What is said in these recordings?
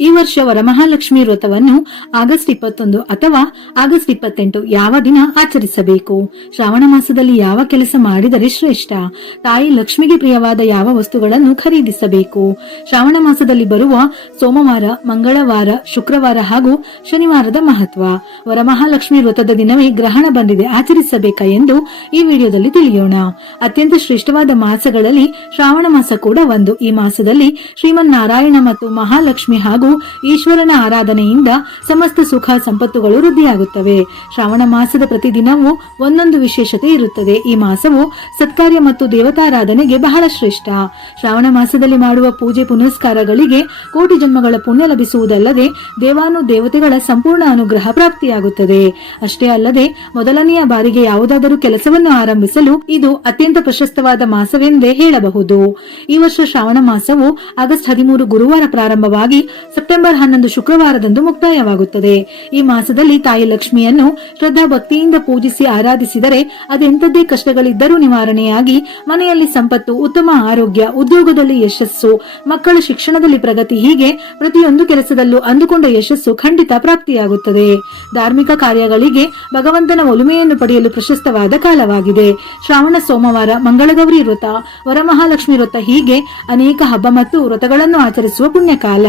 ಈ ವರ್ಷ ವರಮಹಾಲಕ್ಷ್ಮಿ ವ್ರತವನ್ನು ಆಗಸ್ಟ್ 21 ಅಥವಾ ಆಗಸ್ಟ್ 28 ಯಾವ ದಿನ ಆಚರಿಸಬೇಕು? ಶ್ರಾವಣ ಮಾಸದಲ್ಲಿ ಯಾವ ಕೆಲಸ ಮಾಡಿದರೆ ಶ್ರೇಷ್ಠ? ತಾಯಿ ಲಕ್ಷ್ಮಿಗೆ ಪ್ರಿಯವಾದ ಯಾವ ವಸ್ತುಗಳನ್ನು ಖರೀದಿಸಬೇಕು? ಶ್ರಾವಣ ಮಾಸದಲ್ಲಿ ಬರುವ ಸೋಮವಾರ, ಮಂಗಳವಾರ, ಶುಕ್ರವಾರ ಹಾಗೂ ಶನಿವಾರದ ಮಹತ್ವ. ವರಮಹಾಲಕ್ಷ್ಮಿ ವ್ರತದ ದಿನವೇ ಗ್ರಹಣ ಬಂದಿದೆ, ಆಚರಿಸಬೇಕಾ ಎಂದು ಈ ವಿಡಿಯೋದಲ್ಲಿ ತಿಳಿಯೋಣ. ಅತ್ಯಂತ ಶ್ರೇಷ್ಠವಾದ ಮಾಸಗಳಲ್ಲಿ ಶ್ರಾವಣ ಮಾಸ ಕೂಡ ಒಂದು. ಈ ಮಾಸದಲ್ಲಿ ಶ್ರೀಮನ್ನಾರಾಯಣ ಮತ್ತು ಮಹಾಲಕ್ಷ್ಮಿ ಹಾಗೂ ಈಶ್ವರನ ಆರಾಧನೆಯಿಂದ ಸಮಸ್ತ ಸುಖ ಸಂಪತ್ತುಗಳು ವೃದ್ಧಿಯಾಗುತ್ತವೆ. ಶ್ರಾವಣ ಮಾಸದ ಪ್ರತಿದಿನವೂ ಒಂದೊಂದು ವಿಶೇಷತೆ ಇರುತ್ತದೆ. ಈ ಮಾಸವು ಸತ್ಕಾರ್ಯ ಮತ್ತು ದೇವತಾರಾಧನೆಗೆ ಬಹಳ ಶ್ರೇಷ್ಠ. ಶ್ರಾವಣ ಮಾಸದಲ್ಲಿ ಮಾಡುವ ಪೂಜೆ ಪುನಸ್ಕಾರಗಳಿಗೆ ಕೋಟಿ ಜನ್ಮಗಳ ಪುಣ್ಯ ಲಭಿಸುವುದಲ್ಲದೆ ದೇವಾನು ದೇವತೆಗಳ ಸಂಪೂರ್ಣ ಅನುಗ್ರಹ ಪ್ರಾಪ್ತಿಯಾಗುತ್ತದೆ. ಅಷ್ಟೇ ಅಲ್ಲದೆ ಮೊದಲನೆಯ ಬಾರಿಗೆ ಯಾವುದಾದರೂ ಕೆಲಸವನ್ನು ಆರಂಭಿಸಲು ಇದು ಅತ್ಯಂತ ಪ್ರಶಸ್ತವಾದ ಮಾಸವೆಂದೇ ಹೇಳಬಹುದು. ಈ ವರ್ಷ ಶ್ರಾವಣ ಮಾಸವು ಆಗಸ್ಟ್ 13 ಗುರುವಾರ ಪ್ರಾರಂಭವಾಗಿ ಸೆಪ್ಟೆಂಬರ್ 11 ಶುಕ್ರವಾರದಂದು ಮುಕ್ತಾಯವಾಗುತ್ತದೆ. ಈ ಮಾಸದಲ್ಲಿ ತಾಯಿ ಲಕ್ಷ್ಮಿಯನ್ನು ಶ್ರದ್ಧಾ ಭಕ್ತಿಯಿಂದ ಪೂಜಿಸಿ ಆರಾಧಿಸಿದರೆ ಅದೆಂಥದ್ದೇ ಕಷ್ಟಗಳಿದ್ದರೂ ನಿವಾರಣೆಯಾಗಿ ಮನೆಯಲ್ಲಿ ಸಂಪತ್ತು, ಉತ್ತಮ ಆರೋಗ್ಯ, ಉದ್ಯೋಗದಲ್ಲಿ ಯಶಸ್ಸು, ಮಕ್ಕಳ ಶಿಕ್ಷಣದಲ್ಲಿ ಪ್ರಗತಿ, ಹೀಗೆ ಪ್ರತಿಯೊಂದು ಕೆಲಸದಲ್ಲೂ ಅಂದುಕೊಂಡ ಯಶಸ್ಸು ಖಂಡಿತ ಪ್ರಾಪ್ತಿಯಾಗುತ್ತದೆ. ಧಾರ್ಮಿಕ ಕಾರ್ಯಗಳಿಗೆ ಭಗವಂತನ ಒಲುಮೆಯನ್ನು ಪಡೆಯಲು ಪ್ರಶಸ್ತವಾದ ಕಾಲವಾಗಿದೆ. ಶ್ರಾವಣ ಸೋಮವಾರ, ಮಂಗಳಗೌರಿ ವ್ರತ, ವರಮಹಾಲಕ್ಷ್ಮಿ ವ್ರತ, ಹೀಗೆ ಅನೇಕ ಹಬ್ಬ ಮತ್ತು ವ್ರತಗಳನ್ನು ಆಚರಿಸುವ ಪುಣ್ಯಕಾಲ.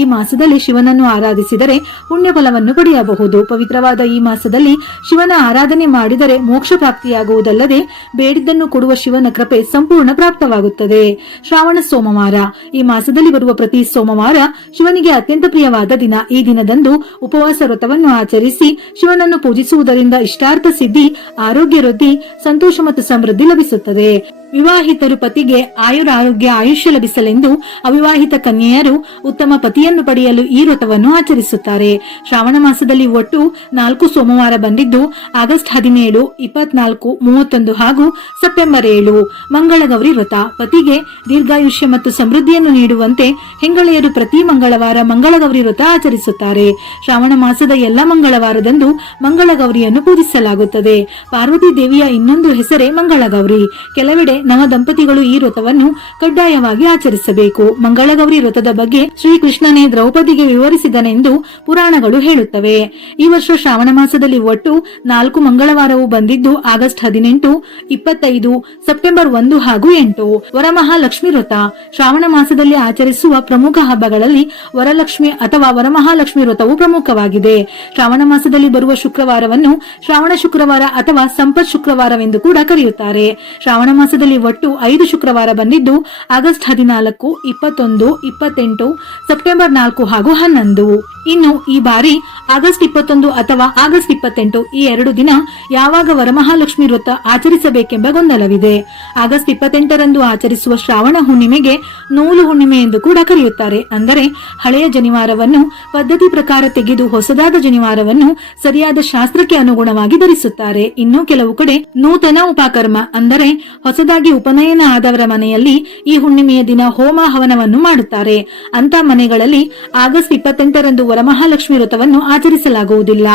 ಈ ಮಾಸದಲ್ಲಿ ಶಿವನನ್ನು ಆರಾಧಿಸಿದರೆ ಪುಣ್ಯ ಫಲವನ್ನು ಪಡೆಯಬಹುದು. ಪವಿತ್ರವಾದ ಈ ಮಾಸದಲ್ಲಿ ಶಿವನ ಆರಾಧನೆ ಮಾಡಿದರೆ ಮೋಕ್ಷ ಪ್ರಾಪ್ತಿಯಾಗುವುದಲ್ಲದೆ ಬೇಡಿದ್ದನ್ನು ಕೊಡುವ ಶಿವನ ಕೃಪೆ ಸಂಪೂರ್ಣ ಪ್ರಾಪ್ತವಾಗುತ್ತದೆ. ಶ್ರಾವಣ ಸೋಮವಾರ, ಈ ಮಾಸದಲ್ಲಿ ಬರುವ ಪ್ರತಿ ಸೋಮವಾರ ಶಿವನಿಗೆ ಅತ್ಯಂತ ಪ್ರಿಯವಾದ ದಿನ. ಈ ದಿನದಂದು ಉಪವಾಸ ವ್ರತವನ್ನು ಆಚರಿಸಿ ಶಿವನನ್ನು ಪೂಜಿಸುವುದರಿಂದ ಇಷ್ಟಾರ್ಥ ಸಿದ್ಧಿ, ಆರೋಗ್ಯ ವೃದ್ಧಿ, ಸಂತೋಷ ಮತ್ತು ಸಮೃದ್ಧಿ ಲಭಿಸುತ್ತದೆ. ವಿವಾಹಿತರು ಪತಿಗೆ ಆಯುರಾರೋಗ್ಯ ಆಯುಷ್ಯ ಲಭಿಸಲೆಂದು, ಅವಿವಾಹಿತ ಕನ್ಯೆಯರು ಉತ್ತಮ ಪತಿಯನ್ನು ಪಡೆಯಲು ಈ ವ್ರತವನ್ನು ಆಚರಿಸುತ್ತಾರೆ. ಶ್ರಾವಣ ಮಾಸದಲ್ಲಿ ಒಟ್ಟು 4 ಸೋಮವಾರ ಬಂದಿದ್ದು ಆಗಸ್ಟ್ 17, 24, 31 ಹಾಗೂ ಸೆಪ್ಟೆಂಬರ್ 7. ಮಂಗಳಗೌರಿ ವ್ರತ, ಪತಿಗೆ ದೀರ್ಘಾಯುಷ್ಯ ಮತ್ತು ಸಮೃದ್ಧಿಯನ್ನು ನೀಡುವಂತೆ ಹೆಂಗಳೆಯರು ಪ್ರತಿ ಮಂಗಳವಾರ ಮಂಗಳಗೌರಿ ವ್ರತ ಆಚರಿಸುತ್ತಾರೆ. ಶ್ರಾವಣ ಮಾಸದ ಎಲ್ಲ ಮಂಗಳವಾರದಂದು ಮಂಗಳಗೌರಿಯನ್ನು ಪೂಜಿಸಲಾಗುತ್ತದೆ. ಪಾರ್ವತಿ ದೇವಿಯ ಇನ್ನೊಂದು ಹೆಸರೇ ಮಂಗಳಗೌರಿ. ಕೆಲವೆಡೆ ನವ ದಂಪತಿಗಳು ಈ ವ್ರತವನ್ನು ಕಡ್ಡಾಯವಾಗಿ ಆಚರಿಸಬೇಕು. ಮಂಗಳಗೌರಿ ವ್ರತದ ಬಗ್ಗೆ ಶ್ರೀಕೃಷ್ಣನೇ ದ್ರೌಪದಿಗೆ ವಿವರಿಸಿದನೆಂದು ಪುರಾಣಗಳು ಹೇಳುತ್ತವೆ. ಈ ವರ್ಷ ಶ್ರಾವಣ ಮಾಸದಲ್ಲಿ ಒಟ್ಟು 4 ಮಂಗಳವಾರವು ಬಂದಿದ್ದು ಆಗಸ್ಟ್ 18, 25, ಸೆಪ್ಟೆಂಬರ್ 1 ಹಾಗೂ 8. ವರಮಹಾಲಕ್ಷ್ಮಿ ವ್ರತ, ಶ್ರಾವಣ ಮಾಸದಲ್ಲಿ ಆಚರಿಸುವ ಪ್ರಮುಖ ಹಬ್ಬಗಳಲ್ಲಿ ವರಲಕ್ಷ್ಮಿ ಅಥವಾ ವರಮಹಾಲಕ್ಷ್ಮಿ ವ್ರತವು ಪ್ರಮುಖವಾಗಿದೆ. ಶ್ರಾವಣ ಮಾಸದಲ್ಲಿ ಬರುವ ಶುಕ್ರವಾರವನ್ನು ಶ್ರಾವಣ ಶುಕ್ರವಾರ ಅಥವಾ ಸಂಪತ್ ಶುಕ್ರವಾರವೆಂದು ಕೂಡ ಕರೆಯುತ್ತಾರೆ. ಶ್ರಾವಣ ಮಾಸದಲ್ಲಿ ಒಟ್ಟು 5 ಶುಕ್ರವಾರ ಬಂದಿದ್ದು ಆಗಸ್ಟ್ 14, 21, 28, ಸೆಪ್ಟೆಂಬರ್ 4 ಹಾಗೂ 11. ಇನ್ನು ಈ ಬಾರಿ ಆಗಸ್ಟ್ 21 ಅಥವಾ ಆಗಸ್ಟ್ 28 ಈ 2 ದಿನ ಯಾವಾಗ ವರಮಹಾಲಕ್ಷ್ಮಿ ವ್ರತ ಆಚರಿಸಬೇಕೆಂಬ ಗೊಂದಲವಿದೆ. ಆಗಸ್ಟ್ 28ರಂದು ಆಚರಿಸುವ ಶ್ರಾವಣ ಹುಣ್ಣಿಮೆಗೆ ನೂಲು ಹುಣ್ಣಿಮೆ ಎಂದು ಕೂಡ ಕರೆಯುತ್ತಾರೆ. ಅಂದರೆ ಹಳೆಯ ಜನಿವಾರವನ್ನು ಪದ್ಧತಿ ಪ್ರಕಾರ ತೆಗೆದು ಹೊಸದಾದ ಜನಿವಾರವನ್ನು ಸರಿಯಾದ ಶಾಸ್ತ್ರಕ್ಕೆ ಅನುಗುಣವಾಗಿ ಧರಿಸುತ್ತಾರೆ. ಇನ್ನು ಕೆಲವು ಕಡೆ ನೂತನ ಉಪಕರ್ಮ ಅಂದರೆ ಹೊಸದಾಗಿ ಉಪನಯನ ಆದವರ ಮನೆಯಲ್ಲಿ ಈ ಹುಣ್ಣಿಮೆಯ ದಿನ ಹೋಮ ಹವನವನ್ನು ಮಾಡುತ್ತಾರೆ. ಅಂತ ಮನೆಗಳಲ್ಲಿ ಆಗಸ್ಟ್ 28ರಂದು ವರಮಹಾಲಕ್ಷ್ಮಿ ವ್ರತವನ್ನು ಆಚರಿಸಲಾಗುವುದಿಲ್ಲ.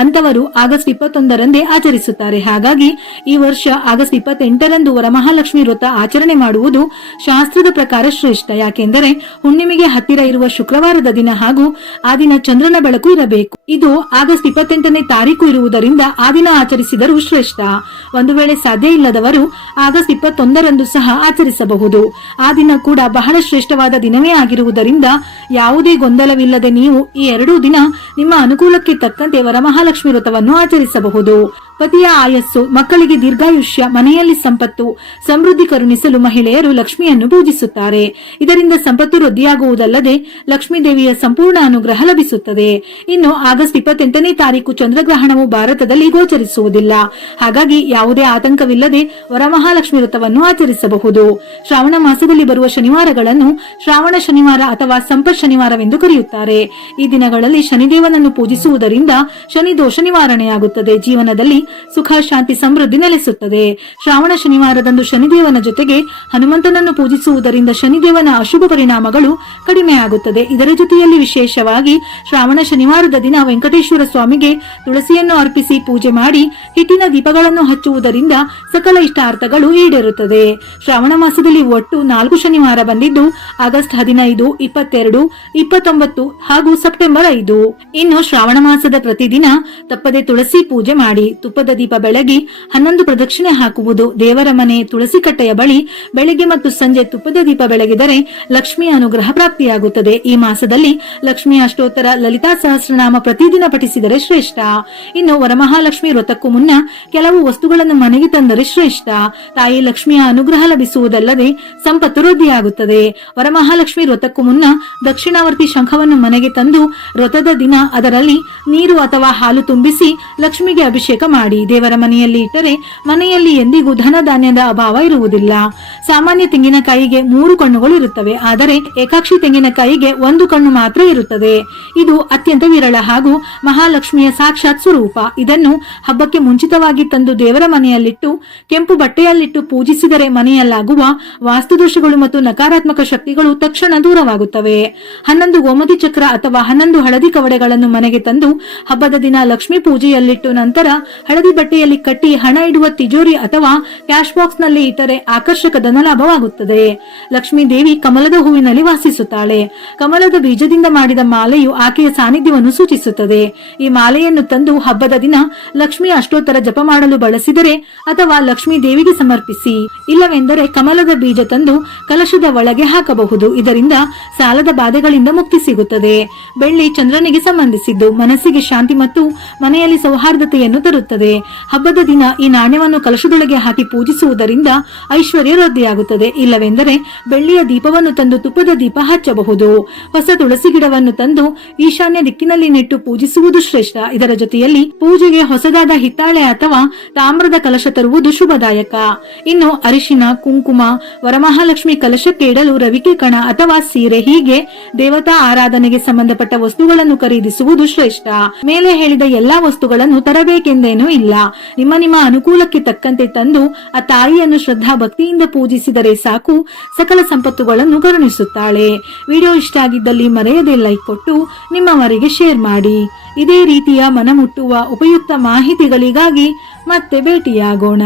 ಅಂತವರು ಆಗಸ್ಟ್ 21ರಂದೇ ಆಚರಿಸುತ್ತಾರೆ. ಹಾಗಾಗಿ ಈ ವರ್ಷ ಆಗಸ್ಟ್ 28ರಂದು ವರಮಹಾಲಕ್ಷ್ಮಿ ವ್ರತ ಆಚರಣೆ ಮಾಡುವುದು ಶಾಸ್ತ್ರದ ಪ್ರಕಾರ ಶ್ರೇಷ್ಠ. ಯಾಕೆಂದರೆ ಹುಣ್ಣಿಮೆಗೆ ಹತ್ತಿರ ಇರುವ ಶುಕ್ರವಾರದ ದಿನ ಹಾಗೂ ಆ ದಿನ ಚಂದ್ರನ ಬೆಳಕು ಇರಬೇಕು. ಇದು ಆಗಸ್ಟ್ 28ನೇ ತಾರೀಕು ಇರುವುದರಿಂದ ಆ ದಿನ ಆಚರಿಸಿದರೂ ಶ್ರೇಷ್ಠ. ಒಂದು ವೇಳೆ ಸಾಧ್ಯ ಇಲ್ಲದವರು ಆಗಸ್ಟ್ 21ರಂದು ಸಹ ಆಚರಿಸಬಹುದು. ಆ ದಿನ ಕೂಡ ಬಹಳ ಶ್ರೇಷ್ಠವಾದ ದಿನವೇ ಆಗಿರುವುದರಿಂದ ಯಾವುದೇ ಗೊಂದಲವಿಲ್ಲದೆ ನೀವು ಈ 2 ದಿನ ನಿಮ್ಮ ಅನುಕೂಲಕ್ಕೆ ತಕ್ಕಂತೆ ವರಮಹಾಲಕ್ಷ್ಮಿ ವ್ರತವನ್ನು ಆಚರಿಸಬಹುದು. ಪತಿಯ ಆಯಸ್ಸು, ಮಕ್ಕಳಿಗೆ ದೀರ್ಘಾಯುಷ್ಯ, ಮನೆಯಲ್ಲಿ ಸಂಪತ್ತು, ಸಮೃದ್ಧಿ ಕರುಣಿಸಲು ಮಹಿಳೆಯರು ಲಕ್ಷ್ಮಿಯನ್ನು ಪೂಜಿಸುತ್ತಾರೆ. ಇದರಿಂದ ಸಂಪತ್ತು ವೃದ್ಧಿಯಾಗುವುದಲ್ಲದೆ ಲಕ್ಷ್ಮೀ ದೇವಿಯ ಸಂಪೂರ್ಣ ಅನುಗ್ರಹ ಲಭಿಸುತ್ತದೆ. ಇನ್ನು ಆಗಸ್ಟ್ 28ನೇ ತಾರೀಕು ಚಂದ್ರಗ್ರಹಣವು ಭಾರತದಲ್ಲಿ ಗೋಚರಿಸುವುದಿಲ್ಲ. ಹಾಗಾಗಿ ಯಾವುದೇ ಆತಂಕವಿಲ್ಲದೆ ವರಮಹಾಲಕ್ಷ್ಮಿ ವ್ರತವನ್ನು ಆಚರಿಸಬಹುದು. ಶ್ರಾವಣ ಮಾಸದಲ್ಲಿ ಬರುವ ಶನಿವಾರಗಳನ್ನು ಶ್ರಾವಣ ಶನಿವಾರ ಅಥವಾ ಸಂಪತ್ ಶನಿವಾರವೆಂದು ಕರೆಯುತ್ತಾರೆ. ಈ ದಿನಗಳಲ್ಲಿ ಶನಿದೇವನನ್ನು ಪೂಜಿಸುವುದರಿಂದ ಶನಿ ದೋಷ ನಿವಾರಣೆಯಾಗುತ್ತದೆ. ಜೀವನದಲ್ಲಿ ಸುಖ, ಶಾಂತಿ, ಸಮೃದ್ಧಿ ನೆಲೆಸುತ್ತದೆ. ಶ್ರಾವಣ ಶನಿವಾರದಂದು ಶನಿದೇವನ ಜೊತೆಗೆ ಹನುಮಂತನನ್ನು ಪೂಜಿಸುವುದರಿಂದ ಶನಿದೇವನ ಅಶುಭ ಪರಿಣಾಮಗಳು ಕಡಿಮೆಯಾಗುತ್ತದೆ. ಇದರ ಜೊತೆಯಲ್ಲಿ ವಿಶೇಷವಾಗಿ ಶ್ರಾವಣ ಶನಿವಾರದ ದಿನ ವೆಂಕಟೇಶ್ವರ ಸ್ವಾಮಿಗೆ ತುಳಸಿಯನ್ನು ಅರ್ಪಿಸಿ ಪೂಜೆ ಮಾಡಿ ಹಿಟ್ಟಿನ ದೀಪಗಳನ್ನು ಹಚ್ಚುವುದರಿಂದ ಸಕಲ ಇಷ್ಟಾರ್ಥಗಳು ಈಡೇರುತ್ತದೆ. ಶ್ರಾವಣ ಮಾಸದಲ್ಲಿ ಒಟ್ಟು 4 ಶನಿವಾರ ಬಂದಿದ್ದು ಆಗಸ್ಟ್ 15, 22, 29 ಹಾಗೂ ಸೆಪ್ಟೆಂಬರ್ 5. ಇನ್ನು ಶ್ರಾವಣ ಮಾಸದ ಪ್ರತಿದಿನ ತಪ್ಪದೆ ತುಳಸಿ ಪೂಜೆ ಮಾಡಿ ತುಪ್ಪದ ದೀಪ ಬೆಳಗಿ 11 ಪ್ರದಕ್ಷಿಣೆ ಹಾಕುವುದು. ದೇವರ ಮನೆ ತುಳಸಿ ಕಟ್ಟೆಯ ಬಳಿ ಬೆಳಗ್ಗೆ ಮತ್ತು ಸಂಜೆ ತುಪ್ಪದ ದೀಪ ಬೆಳಗಿದರೆ ಲಕ್ಷ್ಮಿ ಅನುಗ್ರಹ ಪ್ರಾಪ್ತಿಯಾಗುತ್ತದೆ. ಈ ಮಾಸದಲ್ಲಿ ಲಕ್ಷ್ಮಿ ಅಷ್ಟೋತ್ತರ, ಲಲಿತಾ ಸಹಸ್ರನಾಮ ಪ್ರತಿದಿನ ಪಠಿಸಿದರೆ ಶ್ರೇಷ್ಠ. ಇನ್ನು ವರಮಹಾಲಕ್ಷ್ಮಿ ವ್ರತಕ್ಕೂ ಮುನ್ನ ಕೆಲವು ವಸ್ತುಗಳನ್ನು ಮನೆಗೆ ತಂದರೆ ಶ್ರೇಷ್ಠ. ತಾಯಿ ಲಕ್ಷ್ಮಿಯ ಅನುಗ್ರಹ ಲಭಿಸುವುದಲ್ಲದೆ ಸಂಪತ್ತು ವೃದ್ಧಿಯಾಗುತ್ತದೆ. ವರಮಹಾಲಕ್ಷ್ಮಿ ವ್ರತಕ್ಕೂ ಮುನ್ನ ದಕ್ಷಿಣಾವರ್ತಿ ಶಂಖವನ್ನು ಮನೆಗೆ ತಂದು ವ್ರತದ ದಿನ ಅದರಲ್ಲಿ ನೀರು ಅಥವಾ ಹಾಲು ತುಂಬಿಸಿ ಲಕ್ಷ್ಮಿಗೆ ಅಭಿಷೇಕ ಮಾಡಿ ದೇವರ ಮನೆಯಲ್ಲಿ ಇಟ್ಟರೆ ಮನೆಯಲ್ಲಿ ಎಂದಿಗೂ ಧನ ಧಾನ್ಯದ ಅಭಾವ ಇರುವುದಿಲ್ಲ. ಸಾಮಾನ್ಯ ತೆಂಗಿನಕಾಯಿಗೆ 3 ಕಣ್ಣುಗಳು ಇರುತ್ತವೆ, ಆದರೆ ಏಕಾಕ್ಷಿ ತೆಂಗಿನಕಾಯಿಗೆ 1 ಕಣ್ಣು ಮಾತ್ರ ಇರುತ್ತದೆ. ಇದು ಅತ್ಯಂತ ವಿರಳ ಹಾಗೂ ಮಹಾಲಕ್ಷ್ಮಿಯ ಸಾಕ್ಷಾತ್ ಸ್ವರೂಪ. ಇದನ್ನು ಹಬ್ಬಕ್ಕೆ ಮುಂಚಿತವಾಗಿ ತಂದು ದೇವರ ಮನೆಯಲ್ಲಿಟ್ಟು ಕೆಂಪು ಬಟ್ಟೆಯಲ್ಲಿಟ್ಟು ಪೂಜಿಸಿದರೆ ಮನೆಯಲ್ಲಾಗುವ ವಾಸ್ತುದೋಷಗಳು ಮತ್ತು ನಕಾರಾತ್ಮಕ ಶಕ್ತಿಗಳು ತಕ್ಷಣ ದೂರವಾಗುತ್ತವೆ. 11 ಗೋಮತಿ ಚಕ್ರ ಅಥವಾ 11 ಹಳದಿ ಕವಡೆಗಳನ್ನು ಮನೆಗೆ ತಂದು ಹಬ್ಬದ ದಿನ ಲಕ್ಷ್ಮೀ ಪೂಜೆಯಲ್ಲಿಟ್ಟು ನಂತರ ಹಳದಿ ಬಟ್ಟೆಯಲ್ಲಿ ಕಟ್ಟಿ ಹಣ ಇಡುವ ತಿಜೋರಿ ಅಥವಾ ಕ್ಯಾಶ್ ಬಾಕ್ಸ್ ನಲ್ಲಿ ಇಟ್ಟರೆ ಆಕರ್ಷಕ ಧನಲಾಭವಾಗುತ್ತದೆ. ಲಕ್ಷ್ಮೀ ದೇವಿ ಕಮಲದ ಹೂವಿನಲ್ಲಿ ವಾಸಿಸುತ್ತಾಳೆ. ಕಮಲದ ಬೀಜದಿಂದ ಮಾಡಿದ ಮಾಲೆಯು ಆಕೆಯ ಸಾನ್ನಿಧ್ಯವನ್ನು ಸೂಚಿಸುತ್ತದೆ. ಈ ಮಾಲೆಯನ್ನು ತಂದು ಹಬ್ಬದ ದಿನ ಲಕ್ಷ್ಮಿ ಅಷ್ಟೋತ್ತರ ಜಪ ಮಾಡಲು ಬಳಸಿದರೆ ಅಥವಾ ಲಕ್ಷ್ಮೀ ದೇವಿಗೆ ಸಮರ್ಪಿಸಿ. ಇಲ್ಲವೆಂದರೆ ಕಮಲದ ಬೀಜ ತಂದು ಕಲಶದ ಒಳಗೆ ಹಾಕಬಹುದು. ಇದರಿಂದ ಸಾಲದ ಬಾಧೆಗಳಿಂದ ಮುಕ್ತಿ ಸಿಗುತ್ತದೆ. ಬೆಳ್ಳಿ ಚಂದ್ರನಿಗೆ ಸಂಬಂಧಿಸಿದ್ದು, ಮನಸ್ಸಿಗೆ ಶಾಂತಿ ಮತ್ತು ಮನೆಯಲ್ಲಿ ಸೌಹಾರ್ದತೆಯನ್ನು ತರುತ್ತದೆ. ಹಬ್ಬದ ದಿನ ಈ ನಾಣ್ಯವನ್ನು ಕಲಶದೊಳಗೆ ಹಾಕಿ ಪೂಜಿಸುವುದರಿಂದ ಐಶ್ವರ್ಯ ವೃದ್ಧಿಯಾಗುತ್ತದೆ. ಇಲ್ಲವೆಂದರೆ ಬೆಳ್ಳಿಯ ದೀಪವನ್ನು ತಂದು ತುಪ್ಪದ ದೀಪ ಹಚ್ಚಬಹುದು. ಹೊಸ ತುಳಸಿ ಗಿಡವನ್ನು ತಂದು ಈಶಾನ್ಯ ದಿಕ್ಕಿನಲ್ಲಿ ನೆಟ್ಟು ಪೂಜಿಸುವುದು ಶ್ರೇಷ್ಠ. ಇದರ ಜೊತೆಯಲ್ಲಿ ಪೂಜೆಗೆ ಹೊಸದಾದ ಹಿತ್ತಾಳೆ ಅಥವಾ ತಾಮ್ರದ ಕಲಶ ತರುವುದು ಶುಭದಾಯಕ. ಇನ್ನು ಅರಿಶಿನ, ಕುಂಕುಮ, ವರಮಹಾಲಕ್ಷ್ಮಿ ಕಲಶಕ್ಕೆ ಇಡಲು ರವಿಕೆ ಕಣ ಅಥವಾ ಸೀರೆ ಹೀಗೆ ದೇವತಾ ಆರಾಧನೆಗೆ ಸಂಬಂಧಪಟ್ಟ ವಸ್ತುಗಳನ್ನು ಖರೀದಿಸುವುದು ಶ್ರೇಷ್ಠ. ಮೇಲೆ ಹೇಳಿದ ಎಲ್ಲಾ ವಸ್ತುಗಳನ್ನು ತರಬೇಕೆಂದೇನೂ ಇಲ್ಲ. ನಿಮ್ಮ ನಿಮ್ಮ ಅನುಕೂಲಕ್ಕೆ ತಕ್ಕಂತೆ ತಂದು ಆ ತಾಯಿಯನ್ನು ಶ್ರದ್ಧಾ ಭಕ್ತಿಯಿಂದ ಪೂಜಿಸಿದರೆ ಸಾಕು, ಸಕಲ ಸಂಪತ್ತುಗಳನ್ನು ಕರುಣಿಸುತ್ತಾಳೆ. ವಿಡಿಯೋ ಇಷ್ಟ ಆಗಿದ್ದಲ್ಲಿ ಮರೆಯದೆ ಲೈಕ್ ಕೊಟ್ಟು ನಿಮ್ಮವರಿಗೆ ಶೇರ್ ಮಾಡಿ. ಇದೇ ರೀತಿಯ ಮನಮುಟ್ಟುವ ಉಪಯುಕ್ತ ಮಾಹಿತಿಗಳಿಗಾಗಿ ಮತ್ತೆ ಭೇಟಿಯಾಗೋಣ.